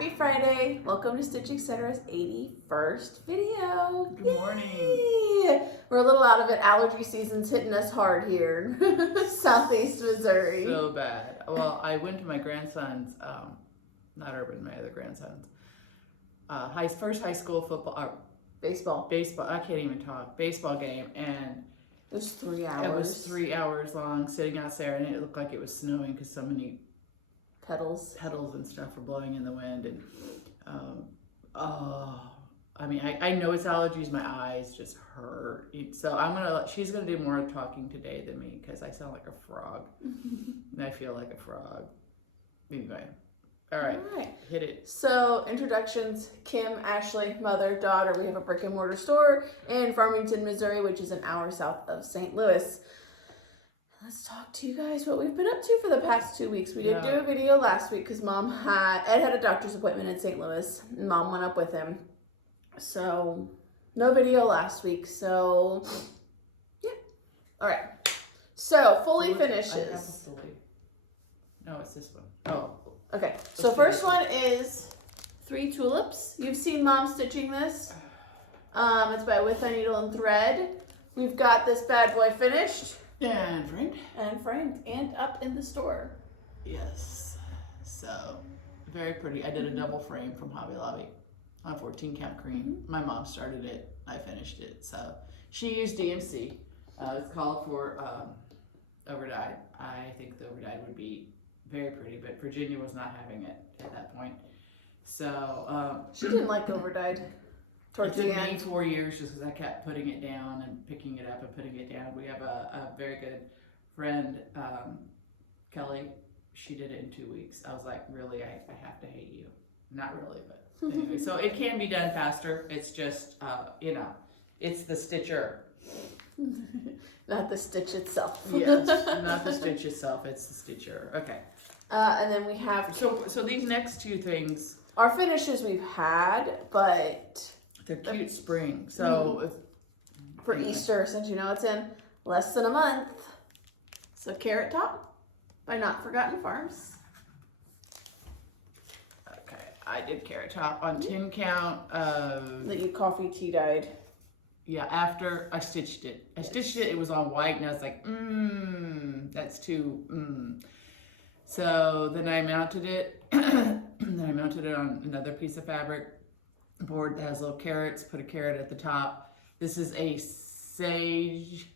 Happy Friday. Welcome to Stitch Etc's 81st video. Good morning. Yay! We're a little out of it. Allergy season's hitting us hard here in Southeast Missouri. So bad. Well, I went to my grandson's, not Urban, my other grandson's, first high school football, baseball, I can't even talk, baseball game, and it was 3 hours. It was 3 hours long, sitting out there, and it looked like it was snowing because so many petals and stuff were blowing in the wind, and I mean, I know it's allergies. My eyes just hurt. So she's gonna do more talking today than me because I sound like a frog, and I feel like a frog. Anyway, all right, hit it. So introductions: Kim, Ashley, mother, daughter. We have a brick and mortar store in Farmington, Missouri, which is an hour south of St. Louis. Let's talk to you guys what we've been up to for the past 2 weeks. We did do a video last week because Ed had a doctor's appointment in St. Louis, and Mom went up with him. So no video last week. So yeah. All right. So fully finishes. I have a fully. No, it's this one. Oh. Okay. So first one is 3 tulips. You've seen Mom stitching this. It's by With a Needle and Thread. We've got this bad boy finished. And framed. And up in the store. Yes. So, very pretty. I did a double frame from Hobby Lobby on 14 count cream. My mom started it. I finished it. So, she used DMC. It's called for overdyed. I think the overdyed would be very pretty, but Virginia was not having it at that point. So, she didn't like overdyed. It took me 4 years just because I kept putting it down and picking it up and putting it down. We have a very good friend, Kelly. She did it in 2 weeks. I was like, really, I have to hate you. Not really, but anyway. So it can be done faster. It's just, it's the stitcher. Not the stitch itself. Yes, not the stitch itself. It's the stitcher. Okay. And then we have... So these next two things... Our finishes we've had, but... They're cute spring. So for Easter, since you know it's in less than a month. So Carrot Top by Not Forgotten Farms. Okay, I did Carrot Top on 10 count of... That you coffee tea dyed. Yeah, after I stitched it. It was on white, and I was like, that's too, So then I mounted it. Then I mounted it on another piece of fabric board that has little carrots. Put a carrot at the top. This is a sage.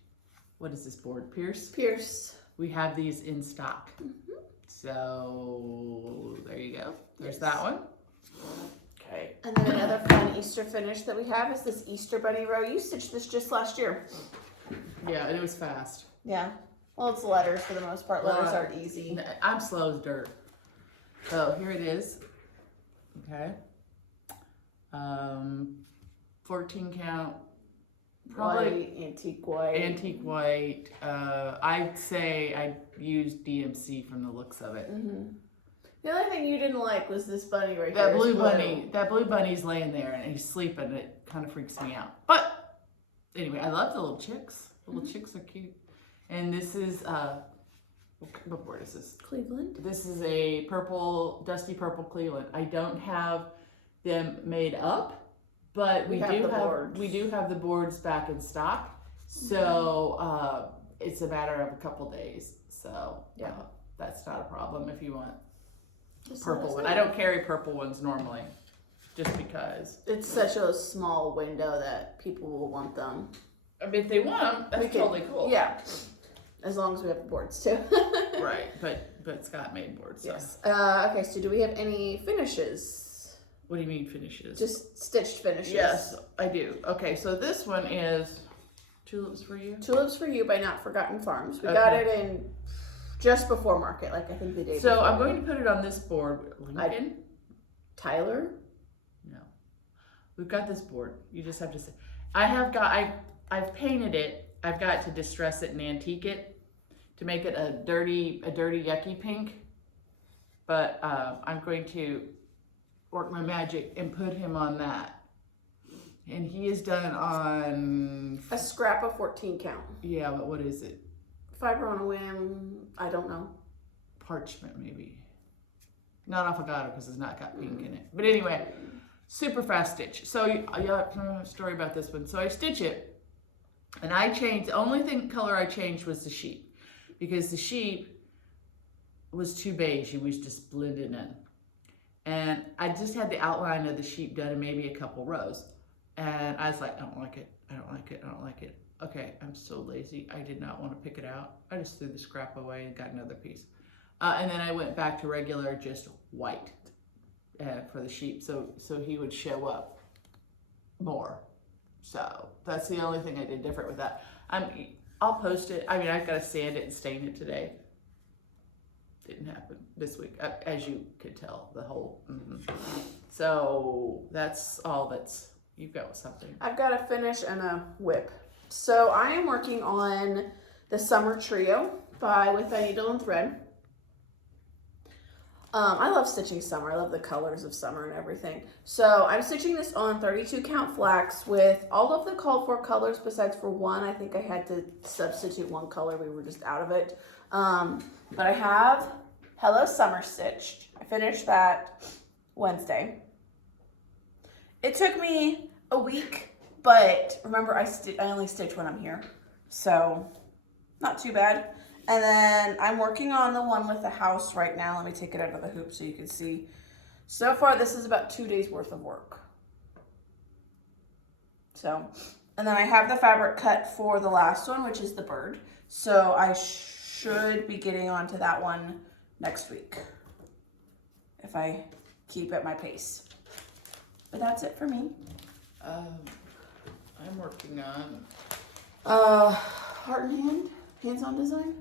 What is this board? Pierce. We have these in stock. So there you go. There's that one. Okay. And then another fun Easter finish that we have is this Easter Bunny row. You stitched this just last year. Yeah, it was fast. Yeah. Well, it's letters for the most part. Letters aren't easy. I'm slow as dirt. So here it is. Okay. 14 count. Probably white, antique white. I'd say I used DMC from the looks of it. The only thing you didn't like was this bunny right here. Bunny. That blue bunny's laying there and he's sleeping. It kind of freaks me out. But anyway, I love the little chicks. The little chicks are cute. And this is what board is this? Cleveland. This is a dusty purple Cleveland. I don't have them made up, but we do have the boards back in stock. So it's a matter of a couple days. So that's not a problem if you want purple one. I don't carry purple ones normally, just because it's such a small window that people will want them. I mean, if they want them, that's totally cool. Yeah, as long as we have the boards too. Right, but Scott made boards. So. Yes. Okay, so do we have any finishes? What do you mean finishes? Just stitched finishes. Yes, I do. Okay, so this one is Tulips for You. Tulips for You by Not Forgotten Farms. We got it in just before market, like I think the day before. So I'm going to put it on this board. Lincoln? Tyler? No. We've got this board. You just have to say. I've painted it. I've got to distress it and antique it to make it a dirty, yucky pink. But I'm going to work my magic and put him on that. And he is done on... A scrap of 14 count. Yeah, but what is it? Fiber on a whim. I don't know. Parchment, maybe. Not avocado because it's not got pink in it. But anyway, super fast stitch. So a story about this one. So I stitch it, and I changed. The only color I changed was the sheep, because the sheep was too beige. It was just blended in, and I just had the outline of the sheep done and maybe a couple rows, and I was like, I don't like it. I don't like it. I don't like it. Okay, I'm so lazy. I did not want to pick it out. I just threw the scrap away and got another piece. And then I went back to regular, just white for the sheep, so he would show up more. So that's the only thing I did different with that. I'll post it. I mean, I've got to sand it and stain it today. Didn't happen this week, as you could tell. The whole. So that's all. You've got something. I've got a finish and a whip. So I am working on the Summer Trio with a needle and thread. I love stitching summer. I love the colors of summer and everything. So I'm stitching this on 32 count flax with all of the called for colors besides for one. I think I had to substitute one color. We were just out of it. But I have Hello Summer stitched. I finished that Wednesday. It took me a week, but remember I only stitch when I'm here. So not too bad. And then I'm working on the one with the house right now. Let me take it out of the hoop so you can see. So far, this is about 2 days worth of work. So, and then I have the fabric cut for the last one, which is the bird. So I should be getting onto that one next week if I keep at my pace. But that's it for me. I'm working on Heart and hand, hands-on design.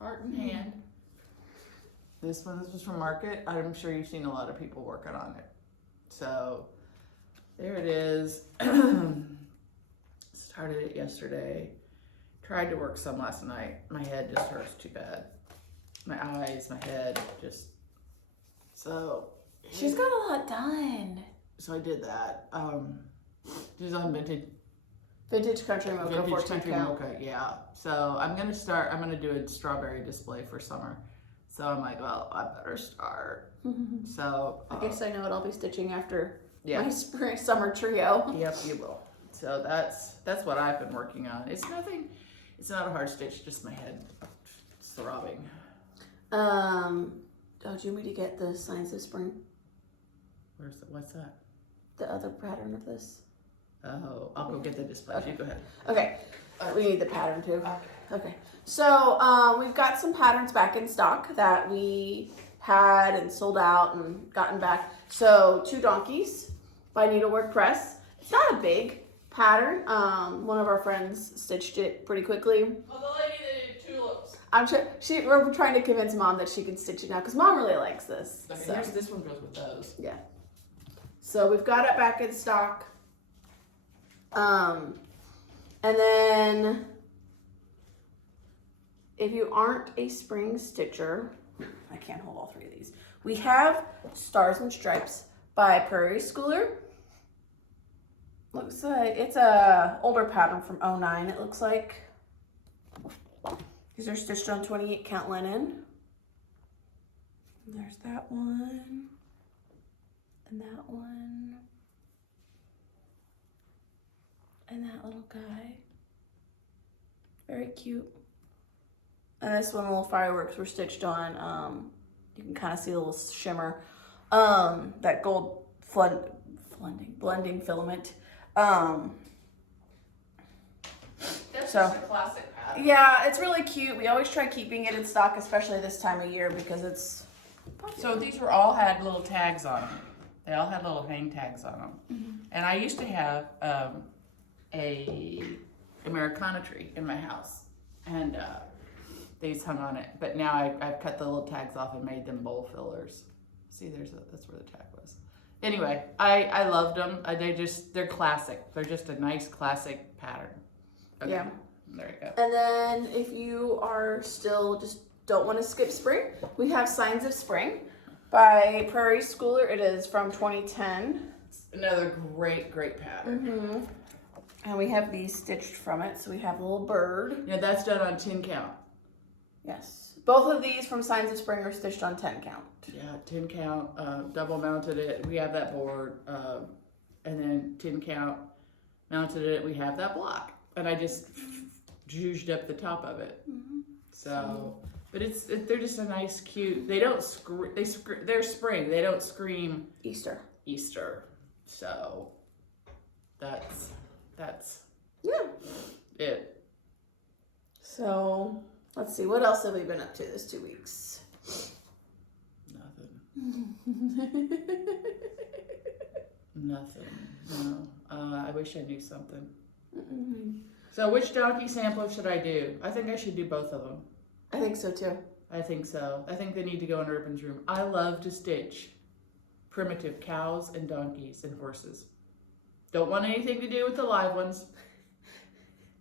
Heart in hand. This was from Market. I'm sure you've seen a lot of people working on it. So there it is. Started it yesterday. Tried to work some last night. My head just hurts too bad. My eyes, my head, just so. She's got a lot done. So I did that. She's on Vintage Country Mocha, 14 count. Mocha, yeah. So I'm gonna do a strawberry display for summer. So I'm like, well, I better start. So I guess I know what I'll be stitching after my summer trio. Yep, you will. So that's what I've been working on. It's not a hard stitch, just my head throbbing. Do you want me to get the Signs of Spring? What's that? The other pattern of this. Oh, I'll go get the display. Okay. You go ahead. Okay. We need the pattern too. Okay. So we've got some patterns back in stock that we had and sold out and gotten back. So 2 Donkeys by Needlework Press. It's not a big pattern. One of our friends stitched it pretty quickly. Oh, the lady that did tulips. We're trying to convince Mom that she can stitch it now because Mom really likes this. Okay, so. this one goes with those. Yeah. So we've got it back in stock. And then if you aren't a spring stitcher, I can't hold all 3 of these. We have Stars and Stripes by Prairie Schooler. Looks like it's a older pattern from 09, it looks like. These are stitched on 28 count linen. There's that one. And that one. And that little guy. Very cute. And this one, little fireworks were stitched on. You can kind of see a little shimmer. That gold blending filament. That's just a classic pattern. Yeah, it's really cute. We always try keeping it in stock, especially this time of year, because it's popular. So these all had little tags on them. They all had little hang tags on them. Mm-hmm. And I used to have a Americana tree in my house, and these hung on it. But now I've cut the little tags off and made them bowl fillers. See, that's where the tag was. Anyway, I loved them. They're classic. They're just a nice classic pattern. Okay. Yeah. There you go. And then if you are still just don't want to skip spring, we have Signs of Spring by Prairie Schooler. It is from 2010. Another great pattern. Mm-hmm. And we have these stitched from it. So we have a little bird. Yeah, that's done on 10 count. Yes. both of these from Signs of Spring are stitched on 10 count. Yeah, 10 count, double mounted it. We have that board, and then 10 count mounted it. We have that block, and I just zhuzhed up the top of it. Mm-hmm. So, but they're just a nice, cute. They don't they're spring. They don't scream Easter. So, that's Yeah. it. So, let's see. What else have we been up to this 2 weeks? Nothing. Nothing. No. I wish I knew something. So, which donkey sampler should I do? I think I should do both of them. I think so too. I think so. I think they need to go in Urban's room. I love to stitch primitive cows and donkeys and horses. Don't want anything to do with the live ones.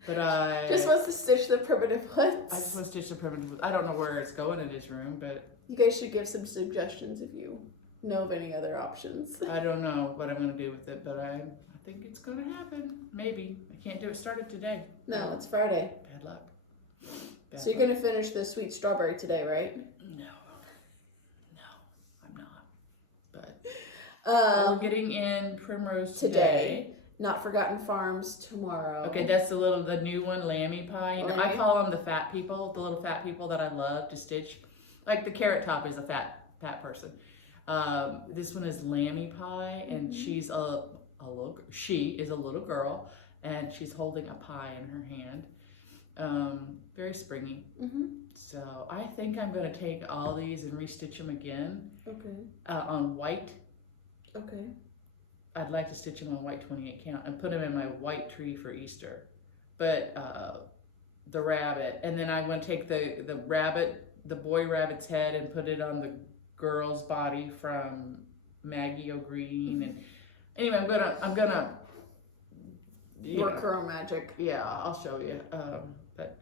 But I just wants to stitch the primitive ones. I just want to stitch the primitive ones. I don't know where it's going in his room, but you guys should give some suggestions if you know of any other options. I don't know what I'm going to do with it, but I think it's going to happen. Maybe. I can't do it. Started today. No, it's Friday. Bad luck. So you're going to finish the sweet strawberry today, right? No, I'm not. But we're getting in Primrose today. Not Forgotten Farms tomorrow. Okay, that's the new one, Lammy Pie. You know, I call them the fat people, the little fat people that I love to stitch. Like the Carrot Top is a fat person. This one is Lammy Pie, and she's she is a little girl, and she's holding a pie in her hand. Very springy. Mm-hmm. So I think I'm going to take all these and restitch them again. Okay. On white. Okay. I'd like to stitch them on white 28 count and put them in my white tree for Easter. But the rabbit, and then I'm going to take the rabbit, the boy rabbit's head, and put it on the girl's body from Maggie O'Green. And anyway, I'm gonna work her own magic. Yeah, I'll show you. But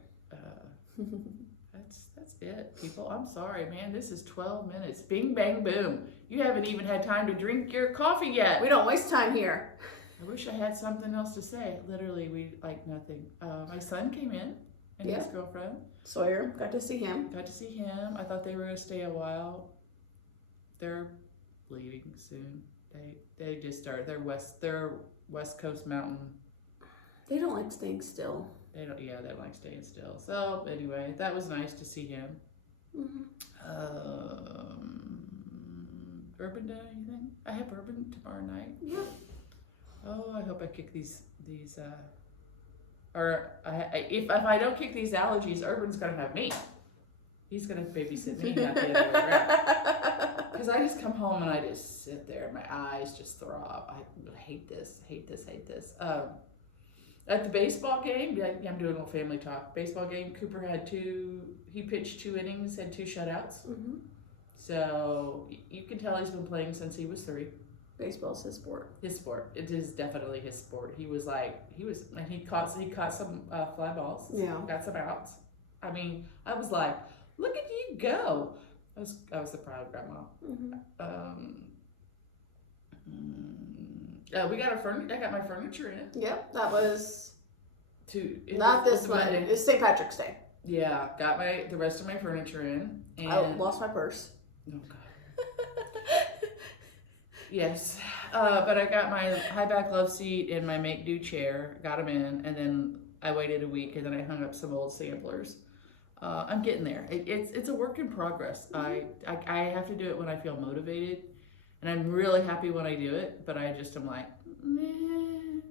that's it, people. I'm sorry, man. This is 12 minutes. Bing, bang, boom. You haven't even had time to drink your coffee yet. We don't waste time here. I wish I had something else to say. Literally, we like nothing. My son came in and his girlfriend. Sawyer, got to see him. I thought they were going to stay a while. They're leaving soon. They just started. They're West Coast Mountain. They don't like staying still. They don't like staying still. So anyway, that was nice to see him. Mm-hmm. Urban done anything? I have Urban tomorrow night. Yeah. Oh, I hope I kick these or if I don't kick these allergies, Urban's gonna have me. He's gonna babysit me, not the other way around. Because I just come home and I just sit there, and my eyes just throb. I hate this. At the baseball game, I'm doing a little family talk. Baseball game, Cooper he pitched 2 innings, had 2 shutouts. Mm-hmm. So you can tell he's been playing since he was 3. Baseball's his sport. His sport. It is definitely his sport. He caught some fly balls. Yeah. Got some outs. I mean, I was like, look at you go. I was the proud grandma. Mm-hmm. We got I got my furniture in. Yep, that was not this Monday. It's St. Patrick's Day. Yeah, got the rest of my furniture in. And I lost my purse. Oh God. Yes, but I got my high back love seat and my make do chair. Got them in, and then I waited a week, and then I hung up some old samplers. I'm getting there. It's a work in progress. Mm-hmm. I have to do it when I feel motivated. And I'm really happy when I do it, but I just am like, meh.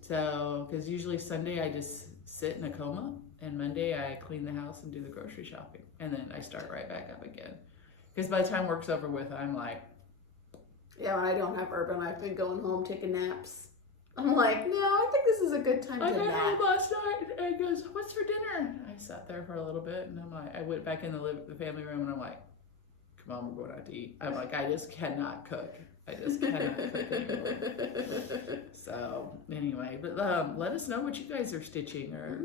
So, because usually Sunday I just sit in a coma, and Monday I clean the house and do the grocery shopping, and then I start right back up again. Because by the time work's over with, I'm like... Yeah, when I don't have Urban, I've been going home taking naps. I'm like, no, I think this is a good time to nap. I got home last night, and he goes, what's for dinner? I sat there for a little bit, and I'm like, I went back in the family room, and I'm like, Mom, we're going out to eat. I'm like, I just cannot cook. I just cannot cook anymore. So anyway, but let us know what you guys are stitching or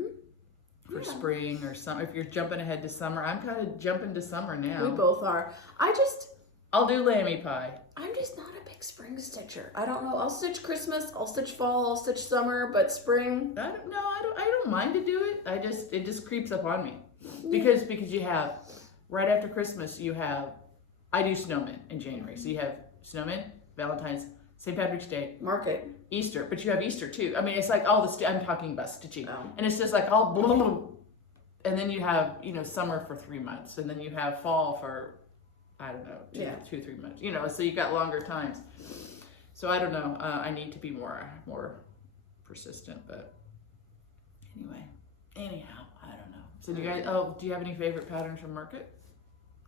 for spring or summer. If you're jumping ahead to summer, I'm kind of jumping to summer now. We both are. I'll do Lammy Pie. I'm just not a big spring stitcher. I don't know. I'll stitch Christmas. I'll stitch fall. I'll stitch summer. But spring, I don't mind to do it. It just creeps up on me because you have right after Christmas, I do snowmen in January. So you have snowmen, Valentine's, St. Patrick's Day, Market, Easter, but you have Easter too. I mean, it's like all the, I'm talking about stitching. Oh. And it's just like all, blah, blah, blah. And then you have, summer for 3 months. And then you have fall for, I don't know, 2 or 3 months. So you got longer times. So I don't know. I need to be more persistent, but anyhow, I don't know. So do you have any favorite patterns from Market?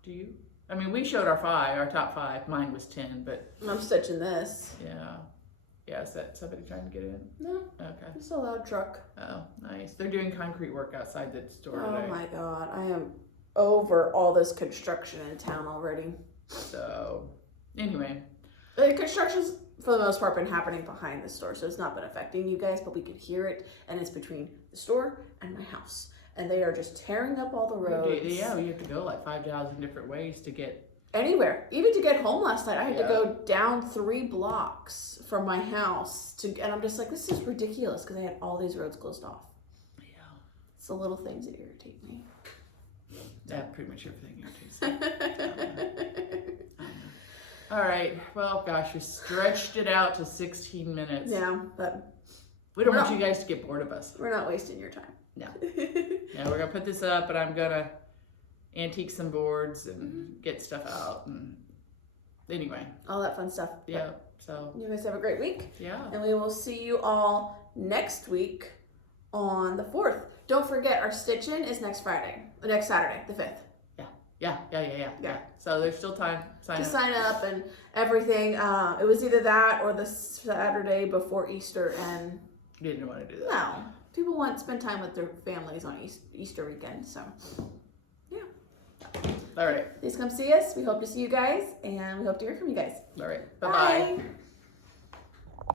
Do you? I mean, we showed our top 5. Mine was 10, but. I'm stitching this. Yeah. Yeah, is that somebody trying to get in? No. Okay. It's a loud truck. Oh, nice. They're doing concrete work outside the store Oh today. my God. I am over all this construction in town already. So, anyway. The construction's, for the most part, been happening behind the store, so it's not been affecting you guys, but we could hear it, and it's between the store and my house. And they are just tearing up all the roads. Yeah, you have to go like 5,000 different ways to get anywhere. Even to get home last night, I had to go down 3 blocks from my house and I'm just like, this is ridiculous because I had all these roads closed off. Yeah. It's the little things that irritate me. That pretty much everything irritates me. All right. Well, gosh, we stretched it out to 16 minutes. Yeah, but we don't want you guys to get bored of us. We're not wasting your time. No. Yeah, we're gonna put this up, and I'm gonna antique some boards and get stuff out, and anyway, all that fun stuff. Yeah. So you guys have a great week. Yeah. And we will see you all next week on the 4th. Don't forget, our stitch-in is next Saturday, the 5th. Yeah. So there's still time. Sign up and everything. It was either that or the Saturday before Easter, and you didn't want to do that. No, people want to spend time with their families on Easter weekend. So, yeah. All right. Please come see us. We hope to see you guys, and we hope to hear from you guys. All right. Bye-bye. Bye.